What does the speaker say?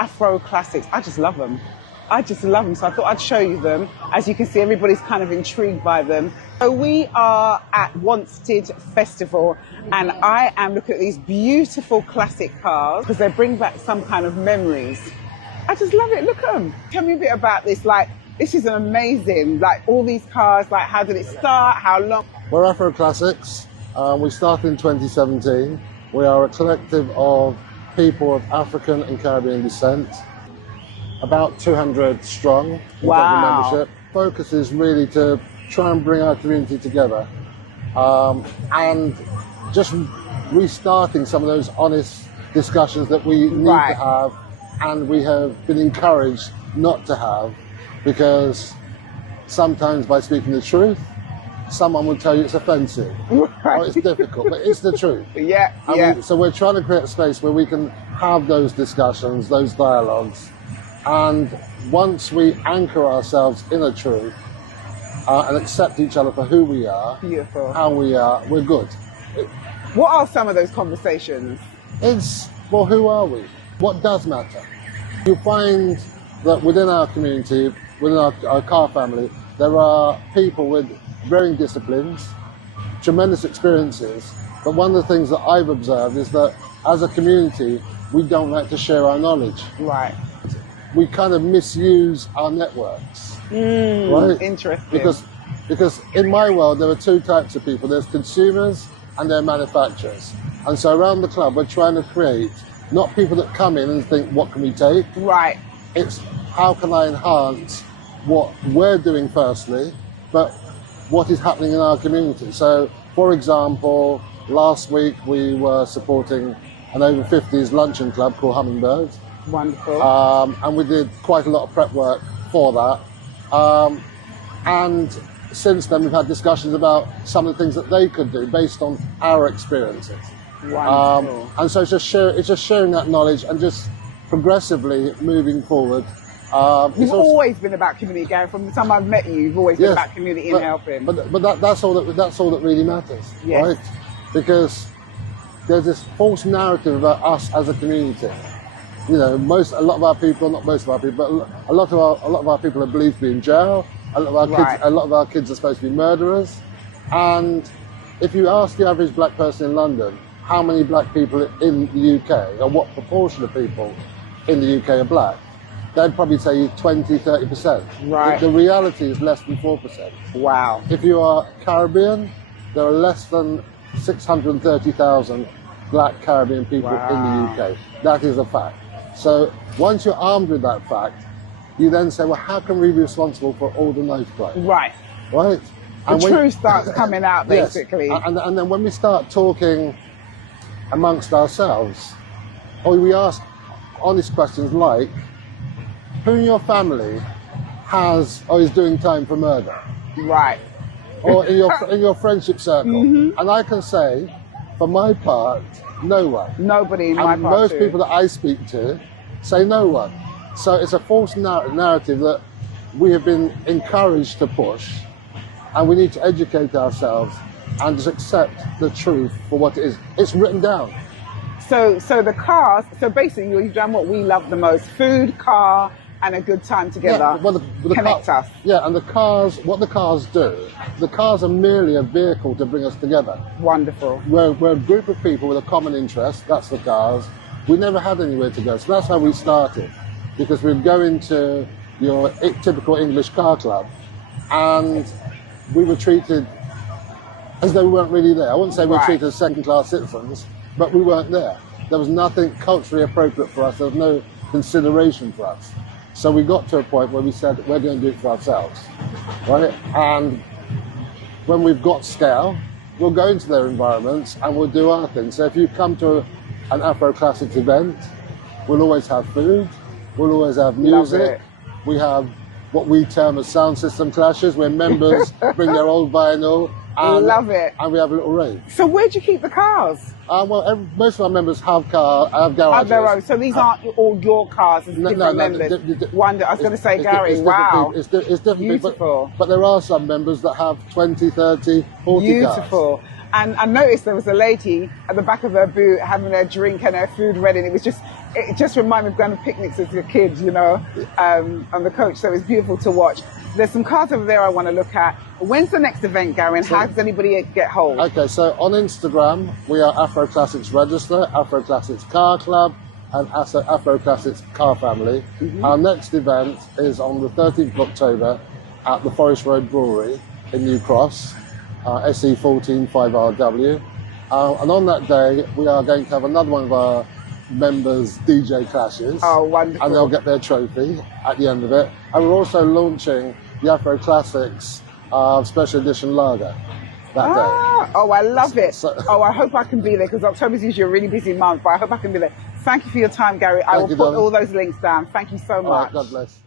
Afro classics. I just love them. I just love them. So I thought I'd show you them. As you can see, everybody's kind of intrigued by them. So we are at Wanstead Festival, and I am looking at these beautiful classic cars because they bring back some kind of memories. I just love it. Look at them. Tell me a bit about this. Like, this is an amazing, like all these cars, like how did it start? How long? We're Afro Classics. We started in 2017. We are a collective of people of African and Caribbean descent. About 200 strong. Wow. Membership. Focus is really to try and bring our community together and just restarting some of those honest discussions that we need to have and we have been encouraged not to have, because sometimes by speaking the truth, someone will tell you it's offensive or it's difficult, but it's the truth. So we're trying to create a space where we can have those discussions, those dialogues. And once we anchor ourselves in a truth and accept each other for who we are, how we are, we're good. What are some of those conversations? It's, well, who are we? What does matter? You'll find that within our community, within our car family, there are people with varying disciplines, tremendous experiences, but one of the things that I've observed is that as a community, we don't like to share our knowledge. Right. We kind of misuse our networks, right? Interesting. Because in my world, there are two types of people. There's consumers and there are manufacturers. And so around the club, we're trying to create not people that come in and think, what can we take? Right. It's how can I enhance what we're doing firstly, but what is happening in our community. So, for example, last week we were supporting an over 50s luncheon club called Hummingbird. Wonderful. And we did quite a lot of prep work for that. And since then, we've had discussions about some of the things that they could do based on our experiences. Wonderful. And so it's just sharing that knowledge and just progressively moving forward. You've always been about community, Gary. From the time I've met you, you've always been about community and helping. But that's all that really matters, right? Because there's this false narrative about us as a community. You know, a lot of our people, not most of our people, but a lot of our people are believed to be in jail. A lot of our kids are supposed to be murderers. And if you ask the average black person in London how many black people in the UK, or what proportion of people in the UK are black, they'd probably say 20, 30%. Right. The reality is less than 4%. Wow. If you are Caribbean, there are less than 630,000 black Caribbean people in the UK. That is a fact. So once you're armed with that fact, you then say, well, how can we be responsible for all the knife crime? Right. Right? The truth starts coming out, basically. Yes. And then when we start talking amongst ourselves, or we ask honest questions like, who in your family has or is doing time for murder? Right. Or in your friendship circle? And I can say, for my part, no one. Nobody in my part. And most people that I speak to say no one. So it's a false narrative that we have been encouraged to push, and we need to educate ourselves and just accept the truth for what it is. It's written down. So the cars, so basically you've done what we love the most: food, car, and a good time together. Connect us. Yeah, and the cars, what the cars do, the cars are merely a vehicle to bring us together. Wonderful. We're a group of people with a common interest, that's the cars. We never had anywhere to go, so that's how we started. Because we'd go into your typical English car club, and we were treated as though we weren't really there. I wouldn't say we were treated as second-class citizens, but we weren't there. There was nothing culturally appropriate for us. There was no consideration for us. So we got to a point where we said, we're going to do it for ourselves, right? And when we've got scale, we'll go into their environments and we'll do our thing. So if you come to an Afro Classics event, we'll always have food, we'll always have music. We have what we term as sound system clashes, where members bring their old vinyl. And, love it. And we have a little rave. So where do you keep the cars? Most of our members have garages. Their own. So these aren't all your cars, it's different members. I was going to say, Gary, wow. It's different. Beautiful. But there are some members that have 20, 30, 40 Beautiful. cars. And I noticed there was a lady at the back of her boot having her drink and her food ready, and it was just it just reminded me of going to picnics as a kid, you know, on the coach. So it's beautiful to watch. There's some cars over there I want to look at. When's the next event, Gary, and how does anybody get hold? Okay, so on Instagram, we are Afro Classics Register, Afro Classics Car Club, and Afro Classics Car Family. Our next event is on the 13th of October at the Forest Road Brewery in New Cross, SE14 5RW. And on that day, we are going to have another one of our members' DJ clashes. Oh, wonderful. And they'll get their trophy at the end of it. And we're also launching the Afro Classics Special Edition Lager that day. Oh, I love it. So, I hope I can be there because October's usually a really busy month, but I hope I can be there. Thank you for your time, Gary. I will put all those links down. Thank you so much. All right, God bless.